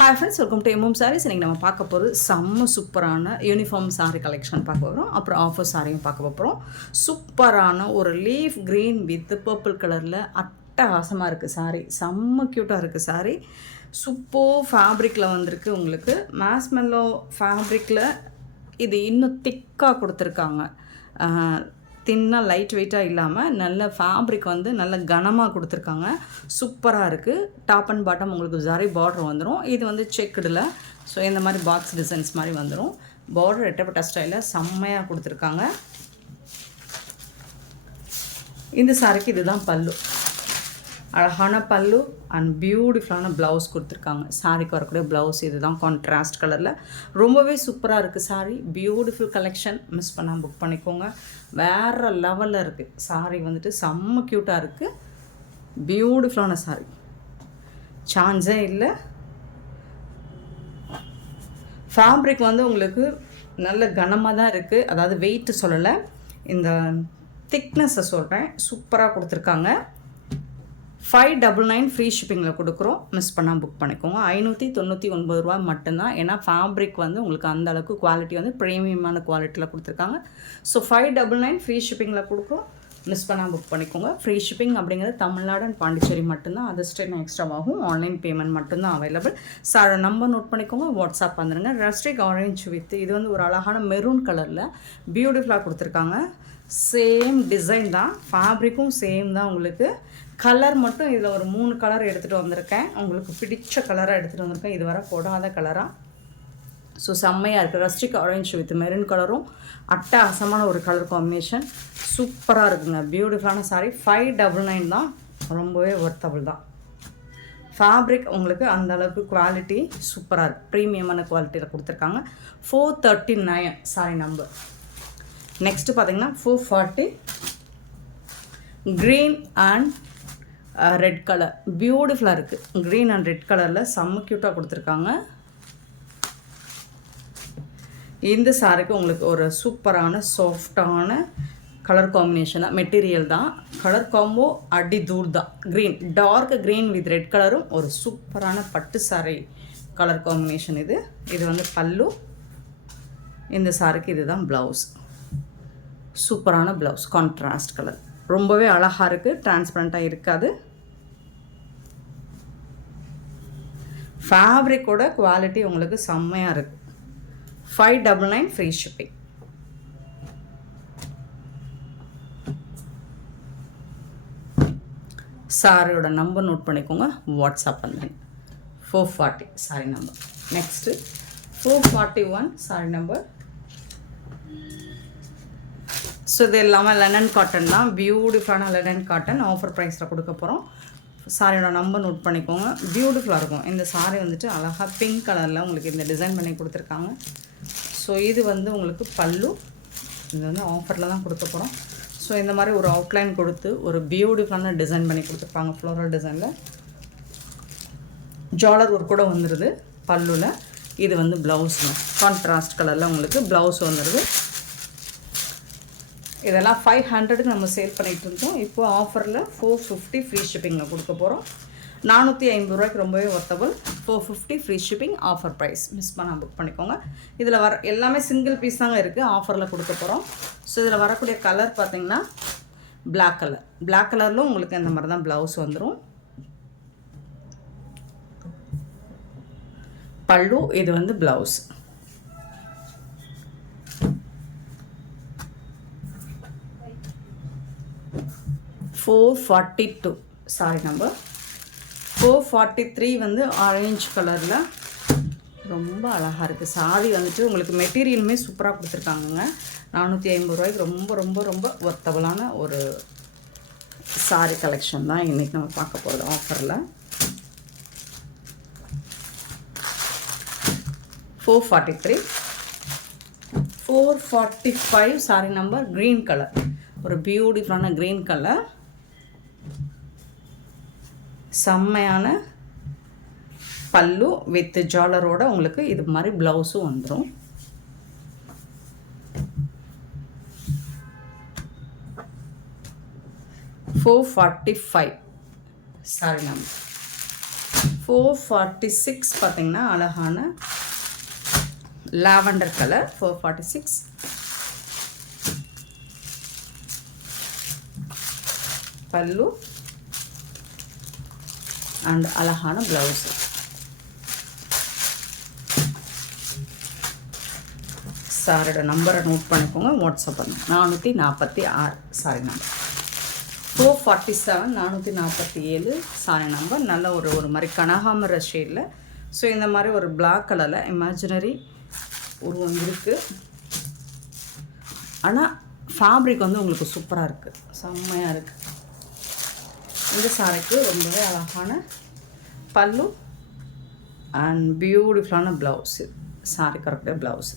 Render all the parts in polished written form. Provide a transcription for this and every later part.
Hi friends, welcome to MM Sarees. இன்றைக்கி நம்ம பார்க்க போகிறது செம்ம சூப்பரான யூனிஃபார்ம் சாரீ கலெக்ஷன் பார்க்க போகிறோம். அப்புறம் ஆஃபர் சாரியும் பார்க்க போகிறோம். சூப்பரான ஒரு லீஃப் க்ரீன் வித் பர்பிள் கலரில் அட்டகாசமாக இருக்குது சாரீ. செம்ம க்யூட்டாக இருக்குது சாரீ. சூப்பர் ஃபேப்ரிக்கில் வந்திருக்கு. உங்களுக்கு மேஸ்மெல்லோ ஃபேப்ரிக்கில் இது இன்னும் திக்காக கொடுத்துருக்காங்க. தின்னாக லைட் வெயிட்டாக இல்லாமல் நல்ல ஃபேப்ரிக் வந்து நல்ல கனமாக கொடுத்துருக்காங்க. சூப்பராக இருக்குது. டாப் அண்ட் பாட்டம் உங்களுக்கு ஜரி பார்டர் வந்துடும். இது வந்து செக்குடில் ஸோ இந்த மாதிரி பாக்ஸ் டிசைன்ஸ் மாதிரி வந்துடும். பார்டர் எட்டப்பட்ட ஸ்டைலில் செம்மையாக கொடுத்துருக்காங்க. இந்த சாரிக்கு இதுதான் பல்லு. அழகான பல்லு அண்ட் பியூட்டிஃபுல்லான ப்ளவுஸ் கொடுத்துருக்காங்க. சாரிக்கு வரக்கூடிய ப்ளவுஸ் இது தான் கான்ட்ராஸ்ட் கலரில். ரொம்பவே சூப்பராக இருக்குது சாரீ. Beautiful collection. மிஸ் பண்ணால் புக் பண்ணிக்கோங்க. வேறு லெவலில் இருக்குது சாரீ. வந்துட்டு செம்ம க்யூட்டாக இருக்குது. பியூட்டிஃபுல்லான சாரீ, சான்ஸே இல்லை. ஃபேப்ரிக் வந்து உங்களுக்கு நல்ல கனமாக தான் இருக்குது. அதாவது வெயிட்டு சொல்லலை, இந்த திக்னஸை சொல்கிறேன். சூப்பராக கொடுத்துருக்காங்க. 599 ஃப்ரீ ஷிப்பிங்கில் கொடுக்குறோம். மிஸ் பண்ணால் புக் பண்ணிக்கோங்க. 599 ரூபா மட்டும்தான். ஏன்னா ஃபேப்ரிக் வந்து உங்களுக்கு அந்த அளவுக்கு குவாலிட்டி வந்து ப்ரீமியமான குவாலிட்டியில் கொடுத்துருக்காங்க. ஸோ 599 ஃப்ரீ ஷிப்பிங்கில் கொடுக்குறோம். மிஸ் பண்ணால் புக் பண்ணிக்கோங்க. ஃப்ரீ ஷிப்பிங் அப்படிங்கிறது தமிழ்நாடு அண்ட் பாண்டிச்சேரி மட்டும்தான். அது ஸ்டேட் எக்ஸ்ட்ராவாகும். ஆன்லைன் பேமெண்ட் மட்டும்தான் அவைலபிள். சார் நம்பர் நோட் பண்ணிக்கோங்க. வாட்ஸ்அப் வந்துடுங்க. ரஸ்டிக் ஆரஞ்ச் வித் இது வந்து ஒரு அழகான மெரூன் கலரில் பியூட்டிஃபுல்லாக கொடுத்துருக்காங்க. சேம் டிசைன் தான், ஃபேப்ரிக்கும் சேம் தான். உங்களுக்கு கலர் மட்டும் இதில் ஒரு 3 கலர் எடுத்துகிட்டு வந்திருக்கேன். உங்களுக்கு பிடிச்ச கலராக எடுத்துகிட்டு வந்திருக்கேன். இது வர போடாத கலராக. ஸோ செம்மையாக இருக்குது. ரஸ்டிக் ஆரஞ்ச் வித் மெரூன் கலரும் அட்டகாசமான ஒரு கலர் காம்பினேஷன். சூப்பராக இருக்குங்க. பியூட்டிஃபுல்லான சாரீ. 599 தான். ரொம்பவே ஒர்த்தபிள் தான். ஃபேப்ரிக் உங்களுக்கு அந்த அளவுக்கு குவாலிட்டி சூப்பராக இருக்குது. ப்ரீமியமான குவாலிட்டியில் கொடுத்துருக்காங்க. 439 சாரி நம்பர். நெக்ஸ்ட்டு பார்த்தீங்கன்னா 440 க்ரீன் அண்ட் ரெட் கலர். பியூட்டிஃபுல்லாக இருக்குது. க்ரீன் அண்ட் ரெட் கலரில் செம்ம க்யூட்டாக கொடுத்துருக்காங்க. இந்த சாரிக்கு உங்களுக்கு ஒரு சூப்பரான சாஃப்டான கலர் காம்பினேஷனாக மெட்டீரியல் தான். கலர் காம்போ அடி தூர் தான். Green, dark green with red கலரும் ஒரு சூப்பரான பட்டு சாரி கலர் காம்பினேஷன் இது. இது வந்து பல்லு. இந்த சாரிக்கு இதுதான் ப்ளவுஸ். சூப்பரான ப்ளவுஸ், கான்ட்ராஸ்ட் கலர். ரொம்பவே அழகாக இருக்குது. டிரான்ஸ்பரண்ட்டாக இருக்காது. ஃபேப்ரிக்கோட குவாலிட்டி உங்களுக்கு செம்மையாக இருக்குது. 599 ஃப்ரீ ஷிப்பிங். சாரியோட நம்பர் நோட் பண்ணிக்கோங்க. வாட்ஸ்அப் பண்ணுங்க. 440 sorry number. Next 441 sorry number. So இது எல்லாமே லெனன் காட்டன் தான். பியூட்டிஃபுல்லான லெனன் காட்டன் ஆஃபர் ப்ரைஸில் கொடுக்க போகிறோம். சாரியோட நம்பர் நோட் பண்ணிக்கோங்க. பியூட்டிஃபுல்லாக இருக்கும். இந்த சாரி வந்துட்டு அழகாக பிங்க் கலரில் உங்களுக்கு இந்த டிசைன் பண்ணி கொடுத்துருக்காங்க. ஸோ இது வந்து உங்களுக்கு பல்லு. இது வந்து ஆஃபரில் தான் கொடுக்க போகிறோம். ஸோ இந்த மாதிரி ஒரு அவுட்லைன் கொடுத்து ஒரு பியூட்டிஃபுல்லான டிசைன் பண்ணி கொடுத்துருப்பாங்க. ஃப்ளோரல் டிசைனில் ஜாலர் ஒர்க் கூட வந்துடுது பல்லுவில். இது வந்து ப்ளவுஸ் கான்ட்ராஸ்ட் கலரில் உங்களுக்கு ப்ளவுஸ் வந்துடுது. இதெல்லாம் 500க்கு நம்ம சேல் பண்ணிகிட்டு இருந்தோம். இப்போது ஆஃபரில் 450 ஃப்ரீ ஷிப்பிங்கில் கொடுக்க போகிறோம். 450 ரூபாய்க்கு ரொம்பவே ஒர்த்தபிள். 450 free shipping offer price. Miss பண்ணால் புக் பண்ணிக்கோங்க. இதில் வர எல்லாமே சிங்கிள் பீஸ் தாங்க இருக்குது. ஆஃபரில் கொடுக்க போகிறோம். ஸோ இதில் வரக்கூடிய கலர் பார்த்திங்கன்னா பிளாக் கலர். பிளாக் கலரில் உங்களுக்கு இந்த மாதிரி தான் ப்ளவுஸ் வந்துடும். பல்லு. இது வந்து ப்ளவுஸ். $442 sorry number. 443 வந்து ஆரஞ்ச் கலரில் ரொம்ப அழகாக இருக்குது. சாரி வந்துட்டு உங்களுக்கு மெட்டீரியலுமே சூப்பராக கொடுத்துருக்காங்கங்க. 450 ரூபாய்க்கு ரொம்ப ரொம்ப ரொம்ப ஒர்த்தபிளான ஒரு சாரி கலெக்ஷன் தான் இன்றைக்கி நம்ம பார்க்க போகிறது ஆஃபரில். 443. 445 சாரி நம்பர். Green colour. ஒரு பியூட்டிஃபுல்லான க்ரீன் கலர். செம்மையான பல்லு வித் ஜாலரோட உங்களுக்கு இது மாதிரி ப்ளவுஸும் வந்துடும். $445 சாரி நம்பர். 446 பார்த்தீங்கன்னா அழகான லாவெண்டர் கலர். 446 பல்லு அண்ட் அழகான ப்ளவுஸ். சாரோட நம்பரை நோட் பண்ணிக்கோங்க, வாட்ஸ்அப் பண்ணுங்க. 446 சாரி நம்பர். 447 447 sorry number. நல்ல ஒரு மாதிரி கனகாமர ஷேடில். ஸோ இந்த மாதிரி ஒரு பிளாக் கலரில் இமேஜினரி உருவம் இருக்குது. ஆனால் ஃபேப்ரிக் வந்து உங்களுக்கு சூப்பராக இருக்குது, செம்மையாக இருக்குது. இந்த சாரிக்கு ரொம்பவே அழகான பல்லு அண்ட் பியூட்டிஃபுல்லான ப்ளவுஸு. சாரி கரெக்டாக ப்ளவுஸு.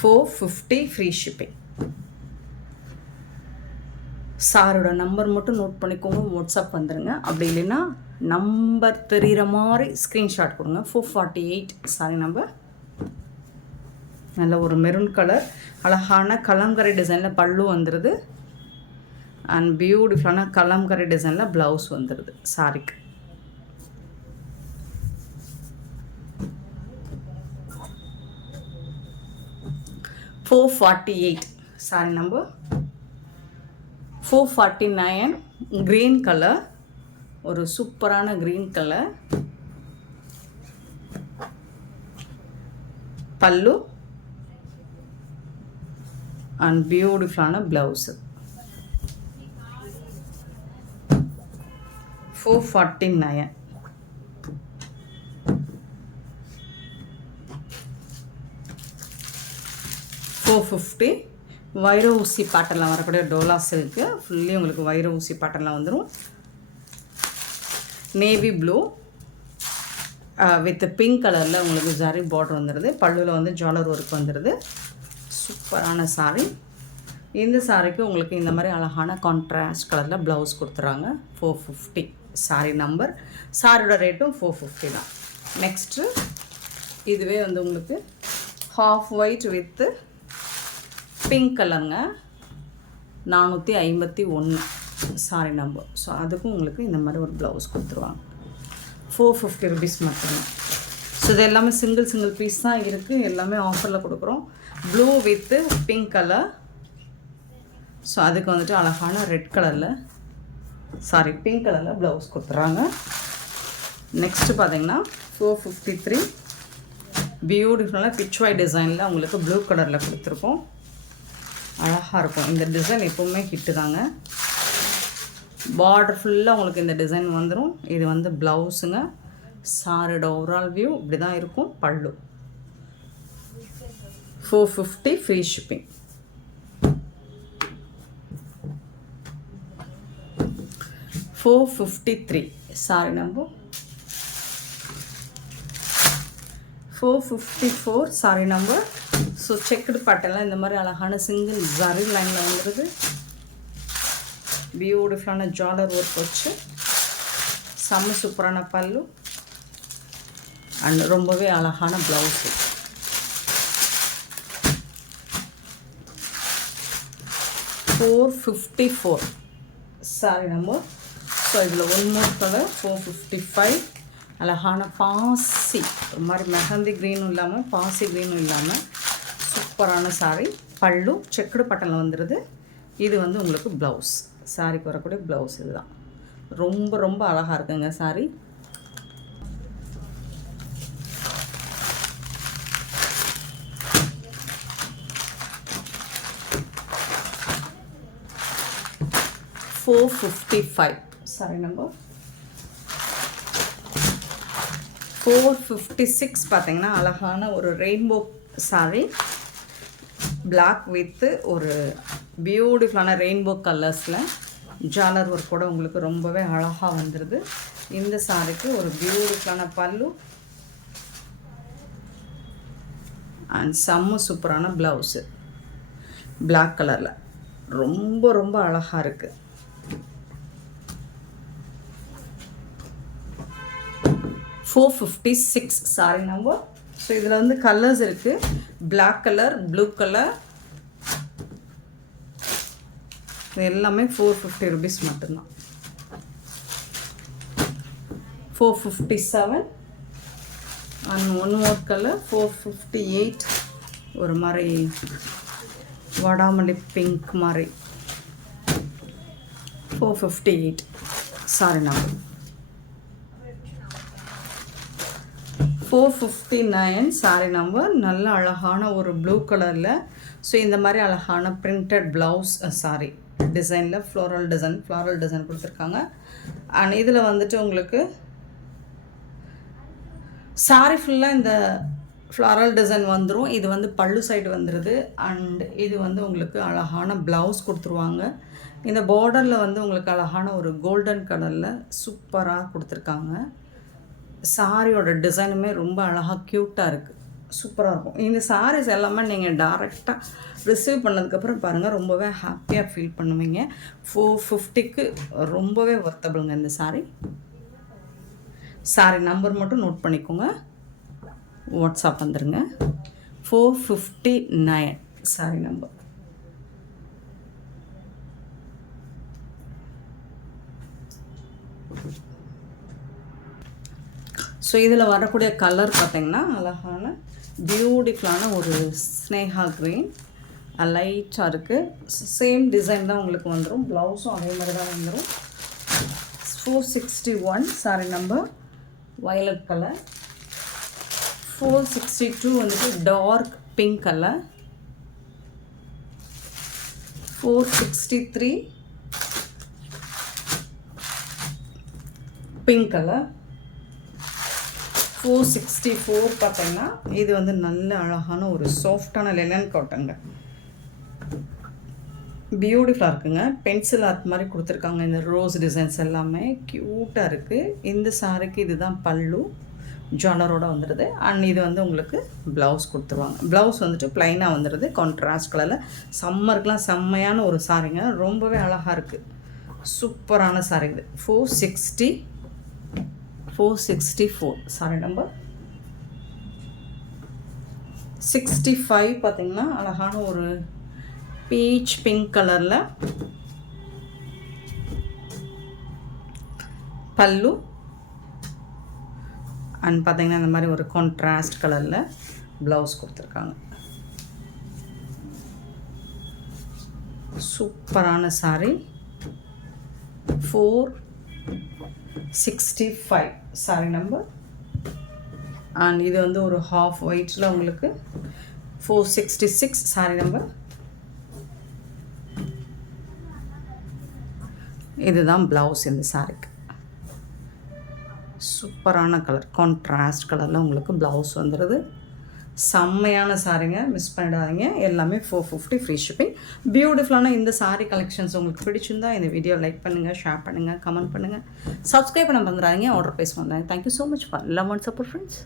450 free shipping. சாரோட நம்பர் மட்டும் நோட் பண்ணிக்கோங்க, வாட்ஸ்அப் வந்துடுங்க. அப்படி இல்லைன்னா நம்பர் தெரிகிற மாதிரி ஸ்க்ரீன்ஷாட் கொடுங்க. 448 சாரி நம்பர். நல்ல ஒரு மெரூன் கலர் அழகான கலம்கரை டிசைனில் பல்லு வந்துடுது அண்ட் பியூட்டிஃபுல்லான கலம்கரை டிசைனில் ப்ளவுஸ் வந்துடுது சாரிக்கு. $448 சாரி நம்பர். 449 க்ரீன் கலர், ஒரு சூப்பரான க்ரீன் கலர் பல்லு அண்ட் பியூட்டிஃபுல்லான ப்ளவுஸு. 449. 450 வைர ஊசி பேட்டர்னில் வரக்கூடிய டோலா சில்க்கு. ஃபுல்லி உங்களுக்கு வைர ஊசி பேட்டர்னில் வந்துடும். நேவி ப்ளூ வித் பிங்க் கலரில் உங்களுக்கு ஜரி பார்டர் வந்துடுது. பல்லுவில் வந்து ஜாலர் ஒர்க் வந்துடுது. சூப்பரான சாரி. இந்த சாரிக்கு உங்களுக்கு இந்த மாதிரி அழகான கான்ட்ராஸ்ட் கலரில் ப்ளவுஸ் கொடுத்துறாங்க. 450 சாரி நம்பர். சாரியோட ரேட்டும் 450 தான். நெக்ஸ்ட்டு இதுவே வந்து உங்களுக்கு ஹாஃப் ஒயிட் வித்து பிங்க் கலருங்க. 451 சாரி நம்பர். ஸோ அதுக்கும் உங்களுக்கு இந்த மாதிரி ஒரு ப்ளவுஸ் கொடுத்துருவாங்க. 450 ருபீஸ் மட்டும்தான். ஸோ இது எல்லாமே சிங்கிள் பீஸ் தான் இருக்குது. எல்லாமே ஆஃபரில் கொடுக்குறோம். Blue with pink colour. So அதுக்கு வந்துட்டு அழகான ரெட் கலரில் பிங்க் கலரில் ப்ளவுஸ் கொடுத்துட்றாங்க. நெக்ஸ்ட்டு பார்த்தீங்கன்னா 453 பியூட்டிஃபுல்லாக பிச்வாய் டிசைனில் உங்களுக்கு ப்ளூ கலரில் கொடுத்துருக்கோம். அழகாக இருக்கும். இந்த டிசைன் எப்போவுமே ஹிட்டு தாங்க. பார்டர் ஃபுல்லாக உங்களுக்கு இந்த டிசைன் வந்துடும். இது வந்து ப்ளவுஸுங்க. சாரோட ஓவரால் வியூ இப்படி தான் இருக்கும். பல்லு 450 free shipping. 453 sorry number. 454 sorry number. So checked பேட்டர்னில் இந்த மாதிரி அழகான சிங்கிள் ஜரி லைனில் வந்துடுது. பியூட்டிஃபுல்லான ஜாலர் ஒர்க் வச்சு செம்ம சூப்பரான பல்லு அண்ட் ரொம்பவே அழகான ப்ளவுஸு. 454 sorry number. ஸோ இதில் ஒன் மோர் கலர் 455 அழகான பாசி, ஒரு மாதிரி மெஹந்தி க்ரீனும் இல்லாமல் பாசி க்ரீனும் இல்லாமல் சூப்பரான சாரி. பல்லு செக்குடு பட்டனில் வந்துடுது. இது வந்து உங்களுக்கு ப்ளவுஸ். சாரிக்கு வரக்கூடிய ப்ளவுஸ் இதுதான். ரொம்ப ரொம்ப அழகாக இருக்குங்க சாரி. $455 sorry number. 456 பார்த்தீங்கன்னா அழகான ஒரு ரெயின்போ சாரி. பிளாக் வித்து ஒரு பியூட்டிஃபுல்லான ரெயின்போ கலர்ஸில் ஜாலர் ஒர்க் கூட உங்களுக்கு ரொம்பவே அழகாக வந்துடுது. இந்த சாரிக்கு ஒரு பியூட்டிஃபுல்லான பல்லு அண்ட் செம்ம சூப்பரான ப்ளவுஸு பிளாக் கலரில் ரொம்ப ரொம்ப அழகாக இருக்குது. 456 சாரி நம்பர். ஸோ இதில் வந்து கலர்ஸ் இருக்குது. பிளாக் கலர், ப்ளூ கலர், இது எல்லாமே 450 ருபீஸ் மட்டும்தான். 457 and one more color 458 ஒரு மாதிரி வடாமல்லி பிங்க் மாதிரி 458 சாரி நம்பர் 459 சாரி நம்பர். நல்ல அழகான ஒரு ப்ளூ கலரில். ஸோ இந்த மாதிரி அழகான பிரிண்டட் ப்ளவுஸ் சாரி டிசைனில் ஃப்ளாரல் டிசைன் கொடுத்துருக்காங்க. அண்ட் இதில் வந்துட்டு உங்களுக்கு சாரி ஃபுல்லாக இந்த ஃப்ளாரல் டிசைன் வந்துடும். இது வந்து பல்லு சைடு வந்துடுது. அண்ட் இது வந்து உங்களுக்கு அழகான ப்ளவுஸ் கொடுத்துருவாங்க. இந்த பார்டரில் வந்து உங்களுக்கு அழகான ஒரு கோல்டன் கலரில் சூப்பராக கொடுத்துருக்காங்க. சாரியோட டிசைனுமே ரொம்ப அழகாக க்யூட்டாக இருக்குது, சூப்பராக இருக்கும். இந்த சாரீஸ் எல்லாமே நீங்கள் டைரெக்டாக ரிசீவ் பண்ணதுக்கப்புறம் பாருங்கள், ரொம்பவே ஹாப்பியாக ஃபீல் பண்ணுவீங்க. 450க்கு ரொம்பவே ஒர்த்தபிளுங்க இந்த சாரி நம்பர் மட்டும் நோட் பண்ணிக்கோங்க, வாட்ஸ்அப் வந்துடுங்க. 459 சாரி நம்பர். ஸோ இதில் வரக்கூடிய கலர் பார்த்திங்கன்னா அழகான பியூட்டிஃபுல்லான ஒரு ஸ்னேஹா க்ரீன் லைட்டாக இருக்குது. சேம் டிசைன் தான் உங்களுக்கு வந்துடும். ப்ளவுஸும் அதே மாதிரி தான் வந்துடும். 461 சாரி நம்பர் வயலட் கலர். 462 வந்துட்டு dark pink colour. 463 pink colour. 464 பார்த்தீங்கன்னா இது வந்து நல்ல அழகான ஒரு சாஃப்டான லெனன் காட்டனுங்க, பியூட்டிஃபுல்லாக இருக்குங்க. பென்சில் ஆர்ட் மாதிரி கொடுத்துருக்காங்க. இந்த ரோஸ் டிசைன்ஸ் எல்லாமே க்யூட்டாக இருக்குது. இந்த சாரிக்கு இதுதான் பல்லு ஜானரோட வந்துடுது. அண்ட் இது வந்து உங்களுக்கு ப்ளவுஸ் கொடுத்துருவாங்க. ப்ளவுஸ் வந்துட்டு ப்ளைனாக வந்துடுது கான்ட்ராஸ்ட் கலரில். சம்மருக்குலாம் செம்மையான ஒரு சாரிங்க, ரொம்பவே அழகாக இருக்குது, சூப்பரான சாரி இது. 464 சாரி நம்பர். 65 பார்த்திங்கன்னா அழகான ஒரு பீச் பிங்க் கலரில் பல்லு. அண்ட் பார்த்திங்கன்னா இந்த மாதிரி ஒரு கான்ட்ராஸ்ட் கலரில் ப்ளவுஸ் கொடுத்துருக்காங்க. சூப்பரான சாரி. 465 sorry number. அண்ட் இது வந்து ஒரு ஹாஃப் ஒயிட்டில் உங்களுக்கு 466 சாரி நம்பர். இதுதான் ப்ளவுஸ் இந்த சாரிக்கு. சூப்பரான கலர், கான்ட்ராஸ்ட் கலரில் உங்களுக்கு ப்ளவுஸ் வந்துடுது. செம்மையான சாரிங்க, மிஸ் பண்ணிடாதீங்க. எல்லாமே 450 ஃப்ரீ ஷிப்பிங். பியூட்டிஃபுல்லான இந்த சாரி கலெக்ஷன்ஸ் உங்களுக்கு பிடிச்சிருந்தா இந்த வீடியோ லைக் பண்ணுங்கள், ஷேர் பண்ணுங்கள், கமெண்ட் பண்ணுங்கள், சப்ஸ்கிரைப் பண்ண வந்துடாதீங்க. ஆர்டர் ப்ளேஸ் பண்ணுறேன். Thank you so much for love and support friends.